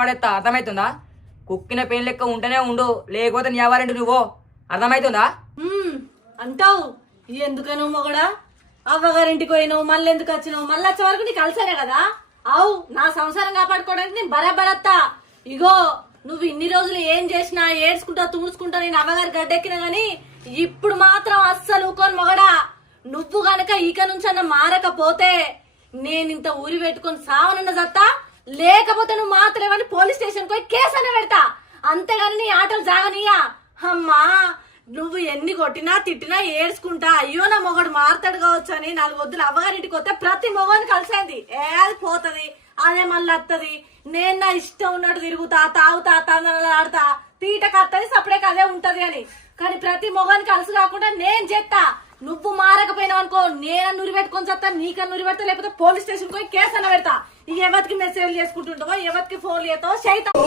పడేస్తా అర్థమవుతుందా? కుక్కిన పెయిన్ లెక్క ఉంటేనే ఉండు, లేకపోతే నీ అవ్వాలంటే నువ్వు అర్థమవుతుందా? అంటావు ఎందుకను మొగడా అవ్వగారింటికి పోయినావు, మళ్ళీ ఎందుకు వచ్చినావు, మళ్ళీ వచ్చే వరకు నీకు కలిసానే కదా. అవు నా సంసారం కాపాడుకోవడానికి నేను బరాబరత్తా. ఇగో నువ్వు ఇన్ని రోజులు ఏం చేసినా ఏడ్చుకుంటా తుడుచుకుంటా నేను అవ్వగారి గడ్డెక్కినా గాని ఇప్పుడు మాత్రం అస్సలు ఊకోని మొగడా. నువ్వు గనక ఇక నుంచన్న మారకపోతే నేనింత ఊరి పెట్టుకొని సావనన్న సత్తా, లేకపోతే నువ్వు మాత్రమేమని పోలీస్ స్టేషన్ పోయి కేసు అనే పెడతా. అంతేగాని నీ ఆటలు జాగనీయా. అమ్మా నువ్వు ఎన్ని కొట్టినా తిట్టినా ఏడ్చుకుంటా అయ్యో నా మొగడు మారతాడు కావచ్చు అని 4 వద్దులు అవ్వగారింటికి వస్తే ప్రతి మొగని కలిసేది ఏది పోతది, అదే మళ్ళీ వస్తుంది. నేను నా ఇష్టం ఉన్నట్టు తిరుగుతా, తాగుతా, ఆడతా, తీట కత్తది సపరేట్ అదే ఉంటది అని. కానీ ప్రతి మొగాన్ని కలిసి కాకుండా నేను చేస్తా. నువ్వు మారకపోయినావు అనుకో నేను నురి పెట్టుకొని చేస్తా, నీకన్నా నురి పెడతా, లేకపోతే పోలీస్ స్టేషన్ పోయి కేసు అన్న పెడతా. ఇక ఎవరికి మెసేజ్ చేసుకుంటుంటావో ఎవరికి ఫోన్ చేస్తావో చేస్తావు.